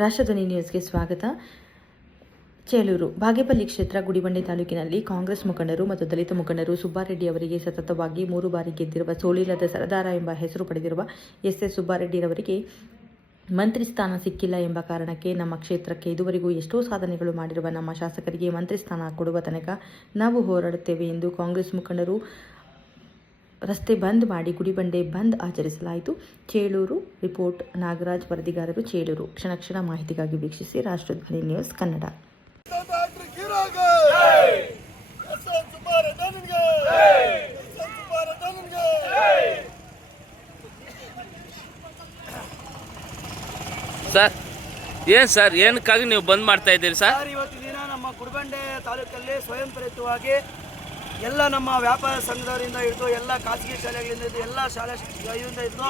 ರಾಷ್ಟ್ರಧ್ವನಿ ನ್ಯೂಸ್ಗೆ ಸ್ವಾಗತ. ಚೇಳೂರು ಬಾಗೇಪಲ್ಲಿ ಕ್ಷೇತ್ರ ಗುಡಿಬಂಡೆ ತಾಲೂಕಿನಲ್ಲಿ ಕಾಂಗ್ರೆಸ್ ಮುಖಂಡರು ಮತ್ತು ದಲಿತ ಮುಖಂಡರು ಸುಬ್ಬಾರೆಡ್ಡಿ ಅವರಿಗೆ ಸತತವಾಗಿ 3 ಬಾರಿ ಗೆದ್ದಿರುವ ಸೋಲಿಲ್ಲದ ಸರದಾರ ಎಂಬ ಹೆಸರು ಪಡೆದಿರುವ ಎಸ್ ಸುಬ್ಬಾರೆಡ್ಡಿರವರಿಗೆ ಮಂತ್ರಿ ಸ್ಥಾನ ಸಿಕ್ಕಿಲ್ಲ ಎಂಬ ಕಾರಣಕ್ಕೆ ನಮ್ಮ ಕ್ಷೇತ್ರಕ್ಕೆ ಇದುವರೆಗೂ ಎಷ್ಟೋ ಸಾಧನೆಗಳು ಮಾಡಿರುವ ನಮ್ಮ ಶಾಸಕರಿಗೆ ಮಂತ್ರಿ ಸ್ಥಾನ ಕೊಡುವ ತನಕ ನಾವು ಹೋರಾಡುತ್ತೇವೆ ಎಂದು ಕಾಂಗ್ರೆಸ್ ಮುಖಂಡರು ರಸ್ತೆ ಬಂದ್ ಮಾಡಿ ಗುಡಿಬಂಡೆ ಬಂದ್ ಆಚರಿಸಲಾಯಿತು. ಚೇಳೂರು ರಿಪೋರ್ಟ್ ನಾಗರಾಜ್, ವರದಿಗಾರರು ಚೇಳೂರು. ಕ್ಷಣ ಕ್ಷಣ ಮಾಹಿತಿಗಾಗಿ ವೀಕ್ಷಿಸಿ ರಾಷ್ಟ್ರಧ್ವನಿ ನ್ಯೂಸ್ ಕನ್ನಡ. ಸರ್ ಏನಕ್ಕಾಗಿ ನೀವು ಬಂದ್ ಮಾಡ್ತಾ ಇದ್ದೀರಿ ಸರ್? ಇವತ್ತು ದಿನ ನಮ್ಮ ಗುಡಿಬಂಡೆ ತಾಲೂಕಲ್ಲಿ ಸ್ವಯಂ ಪ್ರೇರಿತವಾಗಿ ಎಲ್ಲ ನಮ್ಮ ವ್ಯಾಪಾರ ಸಂಘದವರಿಂದ ಹಿಡಿದು ಎಲ್ಲ ಖಾಸಗಿ ಶಾಲೆಗಳಿಂದ ಇದ್ದು ಎಲ್ಲ ಶಾಲೆ ಇದರಿಂದ ಇದ್ದು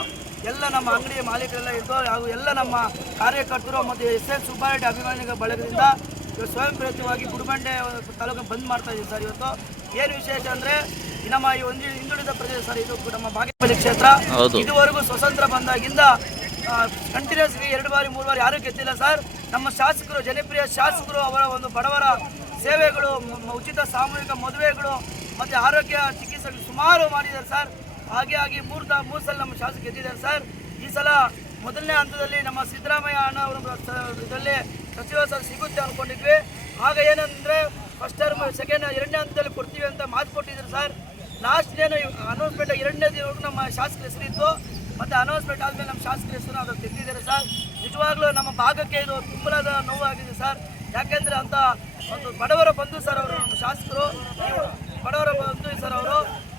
ಎಲ್ಲ ನಮ್ಮ ಅಂಗಡಿ ಮಾಲೀಕರೆಲ್ಲ ಇದ್ದು ಹಾಗೂ ಎಲ್ಲ ನಮ್ಮ ಕಾರ್ಯಕರ್ತರು ಮತ್ತು ಎಸ್ ಸುಬ್ಬಾರೆಡ್ಡಿ ಅಭಿಮಾನಿಗಳ ಬಳಗದಿಂದ ಸ್ವಯಂ ಪ್ರೇರಿತವಾಗಿ ಗುಡಿಬಂಡೆ ತಾಲೂಕು ಬಂದ್ ಮಾಡ್ತಾ ಇದ್ದೀವಿ ಸರ್. ಇವತ್ತು ಏನು ವಿಶೇಷ ಅಂದರೆ ನಮ್ಮ ಈ ಒಂದು ಹಿಂದುಳಿದ ಪ್ರದೇಶ ಸರ್, ಇದು ನಮ್ಮ ಬಾಗೇಪಲ್ಲಿ ಕ್ಷೇತ್ರ. ಇದುವರೆಗೂ ಸ್ವತಂತ್ರ ಬಂದಾಗಿಂದ ಕಂಟಿನ್ಯೂಸ್ಲಿ 2 ಬಾರಿ 3 ಬಾರಿ ಯಾರೂ ಗೆದ್ದಿಲ್ಲ ಸರ್. ನಮ್ಮ ಶಾಸಕರು, ಜನಪ್ರಿಯ ಶಾಸಕರು, ಅವರ ಒಂದು ಬಡವರ ಸೇವೆಗಳು, ಉಚಿತ ಸಾಮೂಹಿಕ ಮದುವೆಗಳು ಮತ್ತು ಆರೋಗ್ಯ ಚಿಕಿತ್ಸೆಗಳು ಸುಮಾರು ಮಾಡಿದ್ದಾರೆ ಸರ್. ಹಾಗೆ 3 ಸಲ ನಮ್ಮ ಶಾಸಕ ಗೆದ್ದಿದ್ದಾರೆ ಸರ್. ಈ ಸಲ ಮೊದಲನೇ ಹಂತದಲ್ಲಿ ನಮ್ಮ ಸಿದ್ದರಾಮಯ್ಯ ಅಣ್ಣ ಅವರು ಇದರಲ್ಲಿ ಸಚಿವ ಸ್ಥಾನ ಸಿಗುತ್ತೆ ಅಂದ್ಕೊಂಡಿದ್ವಿ. ಆಗ ಏನಂದರೆ ಫಸ್ಟ್ ಟರ್ಮ್ ಎರಡನೇ ಹಂತದಲ್ಲಿ ಕೊಡ್ತೀವಿ ಅಂತ ಮಾತು ಕೊಟ್ಟಿದ್ರು ಸರ್. ಲಾಸ್ಟ್ ಏನು ಅನೌನ್ಸ್ಮೆಂಟ್ 2ನೇ ದಿನವರೆಗೂ ನಮ್ಮ ಶಾಸಕರ ಹೆಸರಿತ್ತು. ಮತ್ತು ಅನೌನ್ಸ್ಮೆಂಟ್ ಆದಮೇಲೆ ನಮ್ಮ ಶಾಸಕರ ಹೆಸರು ಅದನ್ನು ತೆಗೆದಿದ್ದಾರೆ ಸರ್. ನಿಜವಾಗ್ಲೂ ನಮ್ಮ ಭಾಗಕ್ಕೆ ಇದು ತುಂಬಲಾದ ನೋವಾಗಿದೆ ಸರ್. ಯಾಕೆಂದರೆ ಅಂತ ಒಂದು ಬಡವರ ಬಂಧು ಸರ್ ಅವರು, ನಮ್ಮ ಶಾಸಕರು ಬಡವರ ಬಂಧು ಸರ್ ಅವರು.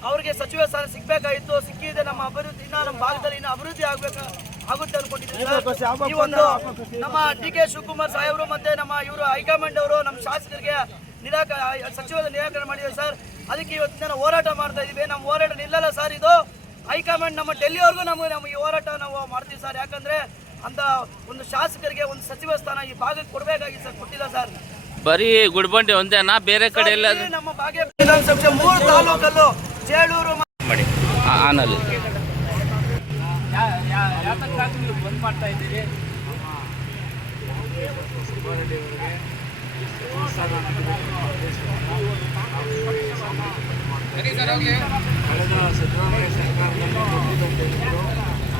ಅವರಿಗೆ ಸಚಿವ ಸ್ಥಾನ ಸಿಗಬೇಕಾಗಿತ್ತು, ಸಿಕ್ಕಿದೆ. ನಮ್ಮ ಅಭಿವೃದ್ಧಿ ನಮ್ಮ ಭಾಗದಲ್ಲಿ ಇನ್ನೂ ಅಭಿವೃದ್ಧಿ ಆಗುತ್ತೆ ಅನ್ಕೊಂಡಿದ್ದೀವಿ ಸರ್. ಈ ಒಂದು ನಮ್ಮ ಡಿ ಕೆ ಶಿವಕುಮಾರ್ ಸಾಹೇಬರು ಮತ್ತು ನಮ್ಮ ಇವರು ಹೈಕಮಾಂಡ್ ಅವರು ನಮ್ಮ ಶಾಸಕರಿಗೆ ಸಚಿವರ ನಿರಾಕರಣೆ ಮಾಡಿದ್ದಾರೆ ಸರ್. ಅದಕ್ಕೆ ಇವತ್ತಿನ ಹೋರಾಟ ಮಾಡ್ತಾ ಇದ್ದೀವಿ. ನಮ್ಮ ಹೋರಾಟ ನಿಲ್ಲಲ್ಲ ಸರ್. ಇದು ಹೈಕಮಾಂಡ್ ನಮ್ಮ ಡೆಲ್ಲಿವರೆಗೂ ನಮ್ಮ ಈ ಹೋರಾಟ ನಾವು ಮಾಡ್ತೀವಿ ಸರ್. ಯಾಕಂದರೆ ಅಂತ ಒಂದು ಶಾಸಕರಿಗೆ ಒಂದು ಸಚಿವ ಸ್ಥಾನ ಈ ಭಾಗಕ್ಕೆ ಕೊಡಬೇಕಾಗಿ ಸರ್, ಕೊಟ್ಟಿಲ್ಲ ಸರ್. ಬರೀ ಗುಡಿಬಂಡೆ ಒಂದೇನಾ, ಬೇರೆ ಕಡೆ ಎಲ್ಲ? ನಮ್ಮ ಬಾಗೇಪಲ್ಲಿ ವಿಧಾನಸಭೆ 3 ತಾಲೂಕಲ್ಲೂ ಚೇಳೂರು ಮಾಡಿ ಆನಲ್ಲಿ ನೀವು ಬಂದ್ ಮಾಡ್ತಾ ಇದ್ದೀರಿ? ಕಳೆದ ಸಿದ್ದರಾಮಯ್ಯ ಸರ್ಕಾರದಲ್ಲಿ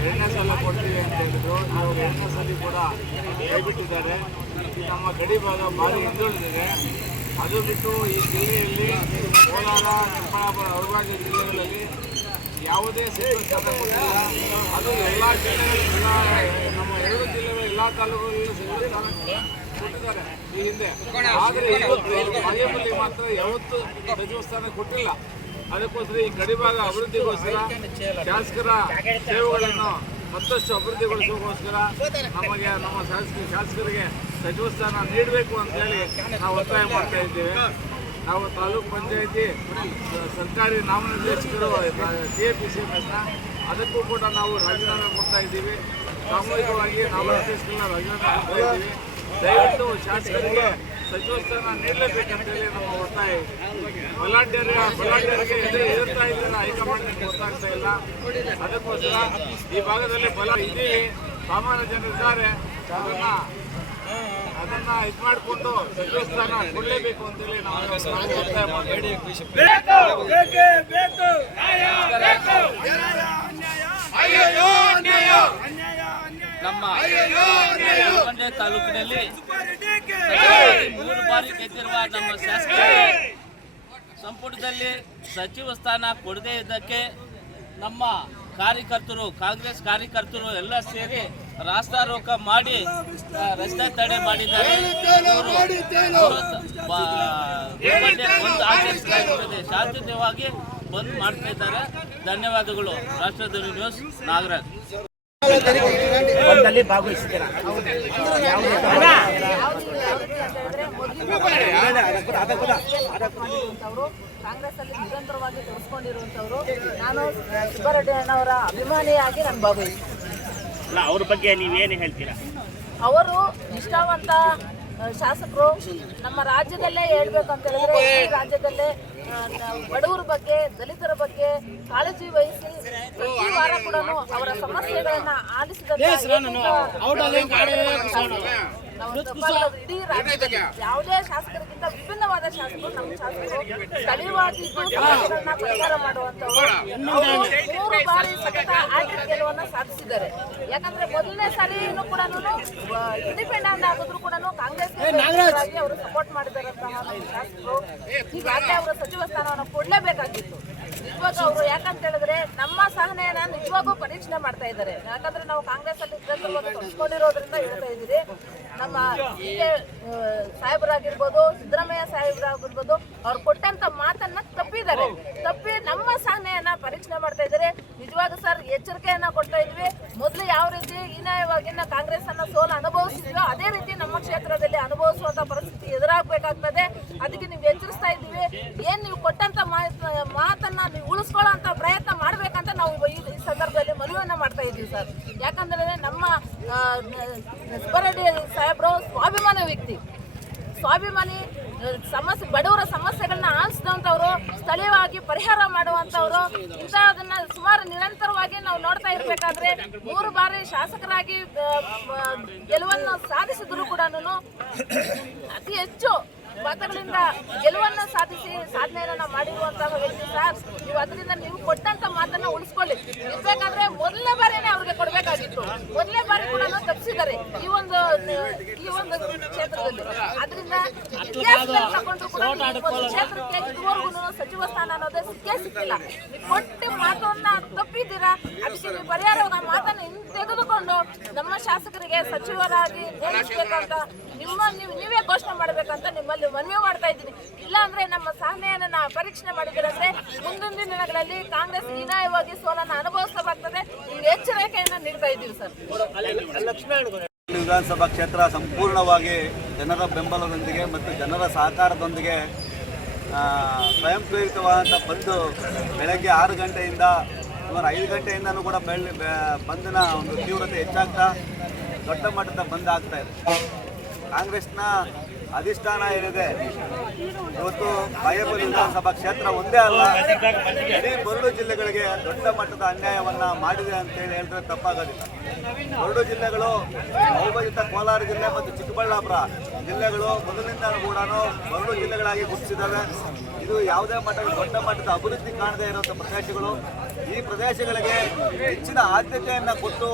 2ನೇ ಸಲ ಕೊಡ್ತೀವಿ ಅಂತ ಹೇಳಿದ್ರು. ನಾವು 2ನೇ ಸಲ ಕೂಡ ಕೈಬಿಟ್ಟಿದ್ದಾರೆ. ನಮ್ಮ ಗಡಿ ಭಾಗ ಭಾರಿ ಹಿಂದುಳಿದಿದೆ. ಅದು ಬಿಟ್ಟು ಈ ಜಿಲ್ಲೆಯಲ್ಲಿ ಕೋಲಾರ, ಚಿಕ್ಕಬಳ್ಳಾಪುರ, ಹೊರಭಾಗ ಜಿಲ್ಲೆಗಳಲ್ಲಿ ಯಾವುದೇ ಸಚಿವ ಸ್ಥಾನ ಕೊಟ್ಟಿಲ್ಲ. ಅದು ಎಲ್ಲ ಜಿಲ್ಲೆಗಳು, ನಮ್ಮ 2 ಜಿಲ್ಲೆಗಳ ಎಲ್ಲ ತಾಲೂಕುಗಳಲ್ಲಿ ಸಚಿವ ಸ್ಥಾನ ಕೊಟ್ಟಿದ್ದಾರೆ ಈ ಹಿಂದೆ. ಆದರೆ ಇವತ್ತು ಬಾಗೇಪಲ್ಲಿ ಮಾತ್ರ ಯಾವತ್ತೂ ಸಚಿವ ಸ್ಥಾನ ಕೊಟ್ಟಿಲ್ಲ. ಅದಕ್ಕೋಸ್ಕರ ಈ ಗಡಿಭಾಗ ಅಭಿವೃದ್ಧಿಗೋಸ್ಕರ ಶಾಸಕರ ಸೇವೆಗಳನ್ನು ಮತ್ತಷ್ಟು ಅಭಿವೃದ್ಧಿಗೊಳಿಸೋಕ್ಕೋಸ್ಕರ ನಮಗೆ ನಮ್ಮ ಶಾಸಕರಿಗೆ ಸಚಿವ ಸ್ಥಾನ ನೀಡಬೇಕು ಅಂತೇಳಿ ನಾವು ಒತ್ತಾಯ ಮಾಡ್ತಾ ಇದ್ದೇವೆ. ನಾವು ತಾಲೂಕು ಪಂಚಾಯಿತಿ ಸರ್ಕಾರಿ ನಾಮನಿರ್ದೇಶಕರು TAPCMS ಅದಕ್ಕೂ ಕೂಡ ನಾವು ರಾಜೀನಾಮೆ ಕೊಡ್ತಾ ಇದ್ದೀವಿ. ಸಾಮೂಹಿಕವಾಗಿ ನಾಮನಿರ್ದೇಶಕರನ್ನ ರಾಜೀನಾಮೆ ಕೊಡ್ತಾ ಇದ್ದೀವಿ. ದಯವಿಟ್ಟು ಶಾಸಕರಿಗೆ ಸಚಿವ ಸ್ಥಾನ ನೀಡಲೇಬೇಕಂತೇಳಿ ನಮ್ಮ ಒತ್ತಾಯ. ಬಲಾಢ್ಯರಿಗೆ ಎದುರ್ತಾ ಇದ್ದಾರೆ, ಹೈಕಮಾಂಡ್ ಗೊತ್ತಾಗ್ತಾ ಇಲ್ಲ. ಅದಕ್ಕೋಸ್ಕರ ಈ ಭಾಗದಲ್ಲಿ ಬಲ ಇದ್ದೀವಿ, ಸಾಮಾನ್ಯ ಜನರಿದ್ದಾರೆ. ಅದನ್ನ ಇದು ಮಾಡಿಕೊಂಡು ಸಚಿವ ಸ್ಥಾನ ಕೊಡಲೇಬೇಕು ಅಂತೇಳಿ ನಾವು ಒತ್ತಾಯ ಮಾಡ್ತೀವಿ. ನಮ್ಮ ಗುಡಿಬಂಡೆ ತಾಲೂಕಿನಲ್ಲಿ 3 ಬಾರಿ ಗೆದ್ದಿರುವ ನಮ್ಮ ಶಾಸಕರಿಗೆ ಸಂಪುಟದಲ್ಲಿ ಸಚಿವ ಸ್ಥಾನ ಕೊಡದೇ ಇದ್ದಕ್ಕೆ ನಮ್ಮ ಕಾರ್ಯಕರ್ತರು, ಕಾಂಗ್ರೆಸ್ ಕಾರ್ಯಕರ್ತರು ಎಲ್ಲ ಸೇರಿ ರಾಸ್ತಾರೋಕ ಮಾಡಿ ರಸ್ತೆ ತಡೆ ಮಾಡಿದ್ದಾರೆ. ಬಂದ್ ಆಚರಿಸಲಾಗುತ್ತದೆ, ಶಾಂತಿಯುತವಾಗಿ ಬಂದ್ ಮಾಡ್ತಾ ಇದ್ದಾರೆ. ಧನ್ಯವಾದಗಳು. ರಾಷ್ಟ್ರಧ್ವನಿ ನ್ಯೂಸ್, ನಾಗರಾಜ್. ಬಂದಲ್ಲಿ ಭಾಗವಹಿಸಿದ್ದೀರಾ? ಕಾಂಗ್ರೆಸ್ ಅಲ್ಲಿ ನಿರಂತರವಾಗಿ ತೊಡಸ್ಕೊಂಡಿರುವಂತವರು. ನಾನು ಸುಬ್ಬಾರೆಡ್ಡಿ ಅಣ್ಣವರ ಅಭಿಮಾನಿಯಾಗಿ ನಾನು ಭಾಗವಹಿಸ್ತೀನಿ. ಅವ್ರ ಬಗ್ಗೆ ನೀವೇನು ಹೇಳ್ತೀರಾ? ಅವರು ನಿಷ್ಠಾವಂತ ಶಾಸಕರು. ನಮ್ಮ ರಾಜ್ಯದಲ್ಲೇ ಹೇಳ್ಬೇಕು ಅಂತ ಹೇಳಿದ್ರೆ ಈ ರಾಜ್ಯದಲ್ಲೇ ಬಡವರ ಬಗ್ಗೆ, ದಲಿತರ ಬಗ್ಗೆ ಕಾಳಜಿ ವಹಿಸಿ ಪ್ರತಿ ವಾರ ಕೂಡ ಅವರ ಸಮಸ್ಯೆಗಳನ್ನ ಆಲಿಸಿದ ಇಡೀ ರಾಜ್ಯದಲ್ಲಿ ಯಾವುದೇ ಶಾಸಕರಿಗಿಂತ ವಿಭಿನ್ನವಾದ ಶಾಸಕರು ನಮ್ಮ ಶಾಸಕರು ಸ್ಥಳೀಯವಾಗಿ ಸಮಸ್ಯೆಗಳನ್ನ ಪರಿಹಾರ ಮಾಡುವಂತವರು. ಅವರು 3 ಬಾರಿ ಸತತ ಹ್ಯಾಟ್ರಿಕ್ ಗೆಲುವನ್ನ ಸಾಧಿಸಿದ್ದಾರೆ. ಯಾಕಂದ್ರೆ ಮೊದಲನೇ ಸಾಲಿನೂ ಕೂಡ ಇಂಡಿಪೆಂಡೆಂಟ್ ಆಗಿದ್ರು ಕೂಡ ಕಾಂಗ್ರೆಸ್ ಅವರು ಸಪೋರ್ಟ್ ಮಾಡಿದಾರಂತಹ ನಮ್ಮ ಶಾಸಕರು ಹೀಗಾಗಿ ಅವರ ಸಚಿವ ಸ್ಥಾನವನ್ನು ಕೊಡ್ಲೇಬೇಕಾಗಿತ್ತು. ನಿಜವಾಗ ಅವರು ಯಾಕಂತ ಹೇಳಿದ್ರೆ ನಮ್ಮ ಸಹನೆಯನ್ನ ನಿಜವಾಗೂ ಪರೀಕ್ಷೆ ಮಾಡ್ತಾ ಇದ್ದಾರೆ. ಯಾಕಂದ್ರೆ ನಾವು ಕಾಂಗ್ರೆಸ್ ಅಲ್ಲಿ ತೊಡಸ್ಕೊಂಡಿರೋದ್ರಿಂದ ಹೇಳ್ತಾ ಇದ್ದೀರಿ. ನಮ್ಮ ಸಾಹೇಬರಾಗಿರ್ಬೋದು, ಸಿದ್ದರಾಮಯ್ಯ ಸಾಹೇಬರಾಗಿರ್ಬೋದು, ಅವ್ರು ಕೊಟ್ಟಂತ ಮಾತನ್ನ ತಪ್ಪಿ ನಮ್ಮ ಸಹನೆಯನ್ನ ಪರೀಕ್ಷೆ ಮಾಡ್ತಾ ಇದ್ದಾರೆ. ನಿಜವಾಗ ಸರ್ ಎಚ್ಚರಿಕೆಯನ್ನ ಕೊಡ್ತಾ ಇದ್ವಿ. ಮೊದಲು ಯಾವ ರೀತಿ ಹೀನಾಯವಾಗಿನ ಕಾಂಗ್ರೆಸ್ ಅನ್ನ ಸೋಲು ಅನುಭವಿಸಿದ್ವೋ ಅದೇ ರೀತಿ ನಮ್ಮ ಕ್ಷೇತ್ರದಲ್ಲಿ ಅನುಭವಿಸುವಂತ ಪರಿಸ್ಥಿತಿ ಎದುರಾಗಬೇಕಾಗ್ತದೆ. ಅದಕ್ಕೆ ನೀವು ಎಚ್ಚರಿಸ್ತಾ ಇದ್ದೀವಿ. ಏನ್ ನೀವು ಕೊಟ್ಟಂತ ಮಾತನ್ನ ನೀವು ಉಳಿಸ್ಕೊಳ್ಳೋ ಅಂತ ಪ್ರಯತ್ನ ಮಾಡ್ಬೇಕಂತ ನಾವು ಈ ಸಂದರ್ಭದಲ್ಲಿ ಮನವಿಯನ್ನ ಮಾಡ್ತಾ ಇದ್ದೀವಿ ಸರ್. ಯಾಕಂದ್ರೆ ನಮ್ಮ ಸುಬ್ಬಾರೆಡ್ಡಿ ಸಾಹೇಬ್ರು ಸ್ವಾಭಿಮಾನಿ ಸಮಸ್ಯೆ, ಬಡವರ ಸಮಸ್ಯೆಗಳನ್ನ ಆಲಿಸಿದಂಥವ್ರು, ಸ್ಥಳೀಯವಾಗಿ ಪರಿಹಾರ ಮಾಡುವಂಥವ್ರು. ಇಂಥದನ್ನ ಸುಮಾರು ನಿರಂತರವಾಗಿ ನಾವು ನೋಡ್ತಾ ಇರಬೇಕಾದ್ರೆ 3 ಬಾರಿ ಶಾಸಕರಾಗಿ ಗೆಲುವನ್ನು ಸಾಧಿಸಿದ್ರು ಕೂಡ ಅತಿ ಹೆಚ್ಚು ಮತಗಳಿಂದ ಗೆಲುವನ್ನು ಸಾಧಿಸಿ ಸಾಧನೆಯನ್ನ ಮಾಡಿರುವಂತಹ ವ್ಯಕ್ತಿ ಸರ್. ನೀವು ಅದರಿಂದ ನೀವು ಕೊಟ್ಟಂತ ಮಾತನ್ನ ಉಳಿಸ್ಕೊಳ್ಳಿ. ಇರ್ಬೇಕಾದ್ರೆ ಮೊದಲನೇ ಬಾರಿನೇ ಅವ್ರಿಗೆ ಕೊಡ್ಬೇಕಾಗಿತ್ತು. ಮೊದಲನೇ ಬಾರಿ ಕೂಡ ತಪ್ಪಿಸಿದ್ದಾರೆ ಈ ಒಂದು ಕ್ಷೇತ್ರದಲ್ಲಿ. ಅದರಿಂದ ಇತಿಹಾಸದಲ್ಲಿ ತಗೊಂಡ್ರು ಕೂಡ ಕ್ಷೇತ್ರಕ್ಕೆ ಇದುವರೆಗೂ ಸಚಿವ ಸ್ಥಾನ ಅನ್ನೋದೇ ಸಿಕ್ಕಿಲ್ಲ. ನೀವು ಕೊಟ್ಟು ಮಾತನ್ನ ತಪ್ಪಿದ್ದೀರಾ. ಅದಕ್ಕೆ ನೀವು ಪರಿಹಾರ ಮಾತನ್ನ ತೆಗೆದುಕೊಂಡು ನಮ್ಮ ಶಾಸಕರಿಗೆ ಸಚಿವರಾಗಿ ನೇಮಿಸಬೇಕಂತ ನೀವೇ ಘೋಷಣೆ ಮಾಡಬೇಕಂತ ನಿಮ್ಮಲ್ಲಿ ಮನವಿ ಮಾಡ್ತಾ ಇದ್ದೀನಿ. ಇಲ್ಲ ಅಂದ್ರೆ ನಮ್ಮ ಸಹನೆಯನ್ನ ಪರೀಕ್ಷೆ ಮಾಡಿದ್ರೆ ಮುಂದಿನ ದಿನಗಳಲ್ಲಿ ಕಾಂಗ್ರೆಸ್ ಹೀನಾಯವಾಗಿ ಸೋಲನ್ನು ಅನುಭವಿಸಬೇಕಾಗ್ತದೆ. ಈ ಎಚ್ಚರಿಕೆಯನ್ನ ನೀಡ್ತಾ ಇದ್ದೀವಿ ಸರ್. ವಿಧಾನಸಭಾ ಕ್ಷೇತ್ರ ಸಂಪೂರ್ಣವಾಗಿ ಜನರ ಬೆಂಬಲದೊಂದಿಗೆ ಮತ್ತು ಜನರ ಸಹಕಾರದೊಂದಿಗೆ ಸ್ವಯಂ ಪ್ರೇರಿತವಾದಂಥ ಬಂದು ಬೆಳಗ್ಗೆ 6 ಗಂಟೆಯಿಂದ ಸುಮಾರು 5 ಗಂಟೆಯಿಂದನೂ ಕೂಡ ಬಂದಿನ ಒಂದು ತೀವ್ರತೆ ಹೆಚ್ಚಾಗ್ತಾ ದೊಡ್ಡ ಮಟ್ಟದ ಬಂದ್ ಆಗ್ತಾ ಇದೆ. ಕಾಂಗ್ರೆಸ್ನ ಅಧಿಷ್ಠಾನ ಏನಿದೆ ಇವತ್ತು ಬಾಗೇಪಲ್ಲಿ ವಿಧಾನಸಭಾ ಕ್ಷೇತ್ರ ಒಂದೇ ಅಲ್ಲ, ಇಡೀ 2 ಜಿಲ್ಲೆಗಳಿಗೆ ದೊಡ್ಡ ಮಟ್ಟದ ಅನ್ಯಾಯವನ್ನು ಮಾಡಿದೆ ಅಂತೇಳಿ ಹೇಳಿದ್ರೆ ತಪ್ಪಾಗೋದಿಲ್ಲ. 2 ಜಿಲ್ಲೆಗಳು ಅವಿಭಜಿತ ಕೋಲಾರ ಜಿಲ್ಲೆ ಮತ್ತು ಚಿಕ್ಕಬಳ್ಳಾಪುರ ಜಿಲ್ಲೆಗಳು ಮೊದಲಿನಿಂದಲೂ ಕೂಡ 2 ಜಿಲ್ಲೆಗಳಾಗಿ ಗುರುತಿಸಿದ್ದಾವೆ. ಇದು ಯಾವುದೇ ಮಟ್ಟದ ದೊಡ್ಡ ಮಟ್ಟದ ಅಭಿವೃದ್ಧಿ ಕಾಣದೇ ಇರುವಂಥ ಪ್ರದೇಶಗಳು. ಈ ಪ್ರದೇಶಗಳಿಗೆ ಹೆಚ್ಚಿನ ಆದ್ಯತೆಯನ್ನು ಕೊಟ್ಟು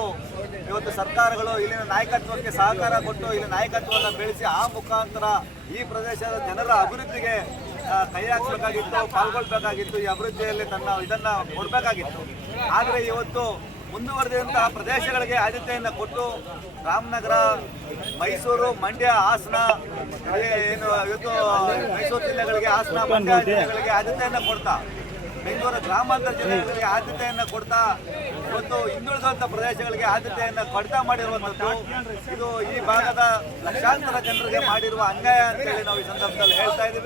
ಇವತ್ತು ಸರ್ಕಾರಗಳು ಇಲ್ಲಿನ ನಾಯಕತ್ವಕ್ಕೆ ಸಹಕಾರ ಕೊಟ್ಟು ಇಲ್ಲಿ ನಾಯಕತ್ವವನ್ನು ಬೆಳೆಸಿ ಆ ಮುಖಾಂತರ ಈ ಪ್ರದೇಶದ ಜನರ ಅಭಿವೃದ್ಧಿಗೆ ಕೈ ಹಾಕಬೇಕಾಗಿತ್ತು, ಪಾಲ್ಗೊಳ್ಬೇಕಾಗಿತ್ತು, ಈ ಅಭಿವೃದ್ಧಿಯಲ್ಲಿ ಇದನ್ನು ಕೊಡಬೇಕಾಗಿತ್ತು. ಆದರೆ ಇವತ್ತು ಮುಂದುವರೆದಂತಹ ಪ್ರದೇಶಗಳಿಗೆ ಆದ್ಯತೆಯನ್ನು ಕೊಟ್ಟು ರಾಮನಗರ, ಮೈಸೂರು, ಮಂಡ್ಯ, ಹಾಸನ ಏನು ಇವತ್ತು ಮೈಸೂರು ಜಿಲ್ಲೆಗಳಿಗೆ, ಹಾಸನ, ಮಂಡ್ಯ ಜಿಲ್ಲೆಗಳಿಗೆ ಆದ್ಯತೆಯನ್ನು ಕೊಡ್ತಾ, ಬೆಂಗಳೂರು ಗ್ರಾಮಾಂತರ ಜಿಲ್ಲೆಗಳಿಗೆ ಆದ್ಯತೆಯನ್ನು ಕೊಡ್ತಾ ಇವತ್ತು ಹಿಂದುಳಿದಂಥ ಪ್ರದೇಶಗಳಿಗೆ ಆದ್ಯತೆಯನ್ನು ಕಡಿತ ಮಾಡಿರುವಂಥದ್ದು ಇದು ಈ ಭಾಗದ ಲಕ್ಷಾಂತರ ಜನರಿಗೆ ಮಾಡಿರುವ ಅನ್ಯಾಯ ಅಂತೇಳಿ ನಾವು ಈ ಸಂದರ್ಭದಲ್ಲಿ ಹೇಳ್ತಾ ಇದ್ದೀವಿ.